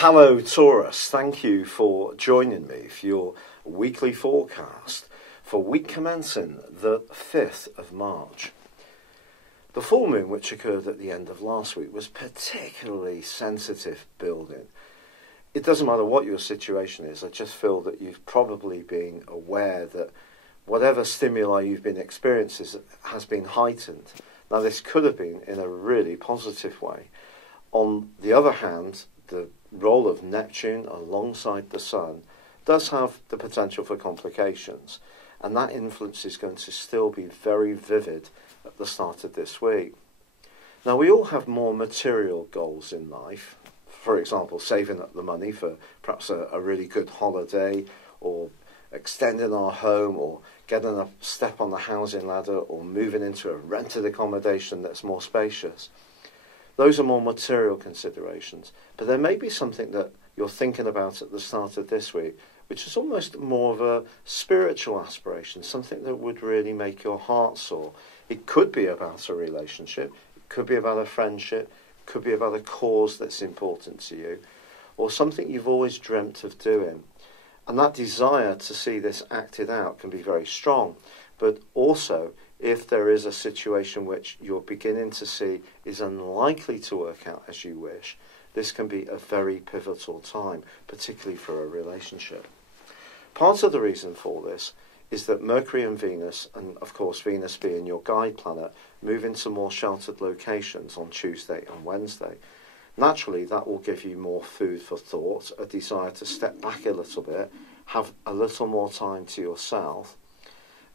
Hello Taurus, thank you for joining me for your weekly forecast for week commencing the 5th of March. The full moon, which occurred at the end of last week, was particularly sensitive building. It doesn't matter what your situation is, I just feel that you've probably been aware that whatever stimuli you've been experiencing has been heightened. Now this could have been in a really positive way. On the other hand, the role of Neptune alongside the Sun does have the potential for complications, and that influence is going to still be very vivid at the start of this week. Now we all have more material goals in life, for example saving up the money for perhaps a really good holiday, or extending our home, or getting a step on the housing ladder, or moving into a rented accommodation that's more spacious. Those are more material considerations, but there may be something that you're thinking about at the start of this week, which is almost more of a spiritual aspiration, something that would really make your heart soar. It could be about a relationship, it could be about a friendship, it could be about a cause that's important to you, or something you've always dreamt of doing. And that desire to see this acted out can be very strong, but also if there is a situation which you're beginning to see is unlikely to work out as you wish, this can be a very pivotal time, particularly for a relationship. Part of the reason for this is that Mercury and Venus, and of course Venus being your guide planet, move into more sheltered locations on Tuesday and Wednesday. Naturally, that will give you more food for thought, a desire to step back a little bit, have a little more time to yourself.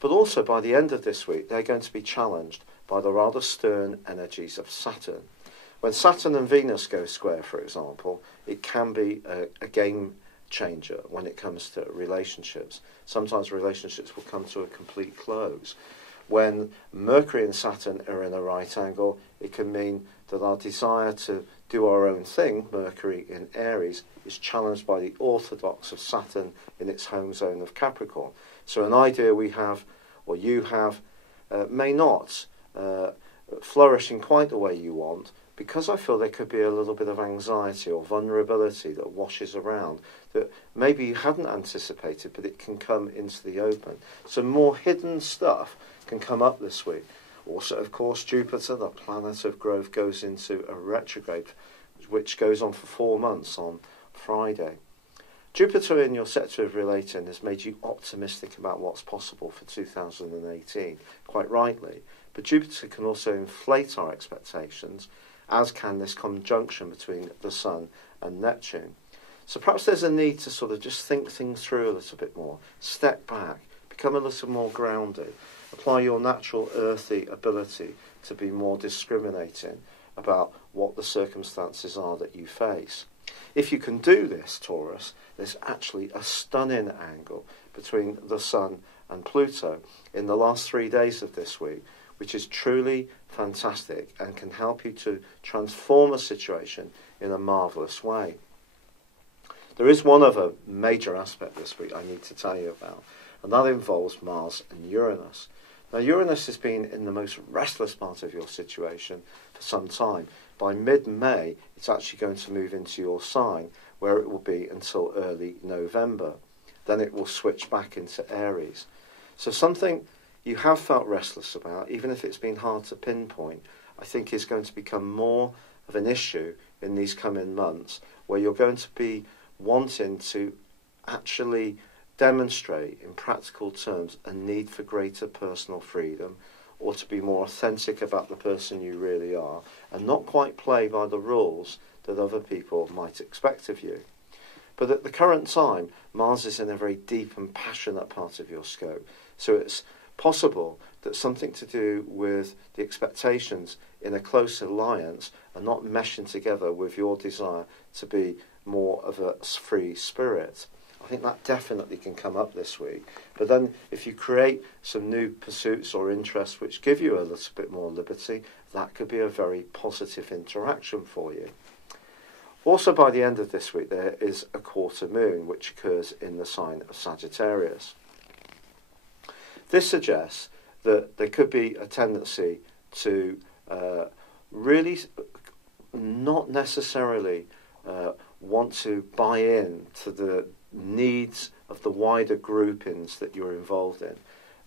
But also, by the end of this week, they're going to be challenged by the rather stern energies of Saturn. When Saturn and Venus go square, for example, it can be a game changer when it comes to relationships. Sometimes relationships will come to a complete close. When Mercury and Saturn are in a right angle, it can mean that our desire to do our own thing, Mercury in Aries, is challenged by the orthodox of Saturn in its home zone of Capricorn. So an idea we have, or you have, may not flourish in quite the way you want, because I feel there could be a little bit of anxiety or vulnerability that washes around that maybe you hadn't anticipated, but it can come into the open. So more hidden stuff can come up this week. Also, of course, Jupiter, the planet of growth, goes into a retrograde, which goes on for 4 months on Friday. Jupiter in your sector of relating has made you optimistic about what's possible for 2018, quite rightly. But Jupiter can also inflate our expectations, as can this conjunction between the Sun and Neptune. So perhaps there's a need to sort of just think things through a little bit more, step back, become a little more grounded, apply your natural earthy ability to be more discriminating about what the circumstances are that you face. If you can do this, Taurus, there's actually a stunning angle between the Sun and Pluto in the last 3 days of this week, which is truly fantastic and can help you to transform a situation in a marvellous way. There is one other major aspect this week I need to tell you about, and that involves Mars and Uranus. Now, Uranus has been in the most restless part of your situation for some time. By mid-May, it's actually going to move into your sign, where it will be until early November. Then it will switch back into Aries. So something you have felt restless about, even if it's been hard to pinpoint, I think is going to become more of an issue in these coming months, where you're going to be wanting to actually demonstrate in practical terms a need for greater personal freedom, or to be more authentic about the person you really are, and not quite play by the rules that other people might expect of you. But at the current time, Mars is in a very deep and passionate part of your scope, so it's possible that something to do with the expectations in a close alliance are not meshing together with your desire to be more of a free spirit. I think that definitely can come up this week. But then if you create some new pursuits or interests which give you a little bit more liberty, that could be a very positive interaction for you. Also, by the end of this week, there is a quarter moon which occurs in the sign of Sagittarius. This suggests that there could be a tendency to really not necessarily want to buy in to the needs of the wider groupings that you're involved in,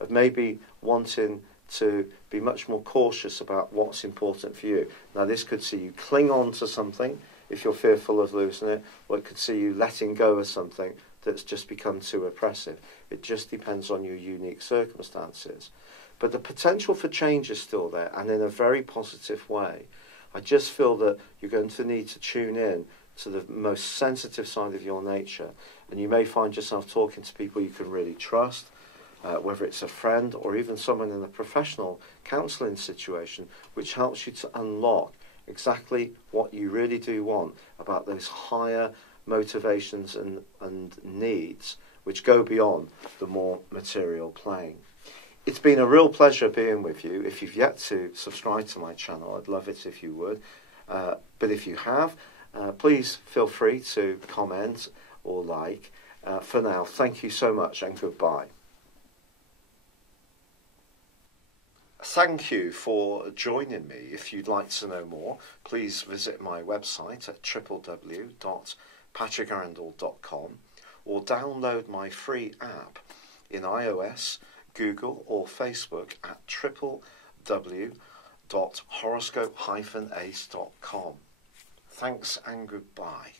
of maybe wanting to be much more cautious about what's important for you. Now, this could see you cling on to something if you're fearful of losing it, or it could see you letting go of something that's just become too oppressive. It just depends on your unique circumstances. But the potential for change is still there, and in a very positive way. I just feel that you're going to need to tune in to the most sensitive side of your nature, and you may find yourself talking to people you can really trust, whether it's a friend or even someone in a professional counselling situation, which helps you to unlock exactly what you really do want about those higher motivations and needs which go beyond the more material plane. It's been a real pleasure being with you. If you've yet to subscribe to my channel, I'd love it if you would. But if you have, please feel free to comment or like. For now, thank you so much and goodbye. Thank you for joining me. If you'd like to know more, please visit my website at www.patrickarundell.com or download my free app in iOS, Google or Facebook at www.horoscope-ace.com. Thanks and goodbye.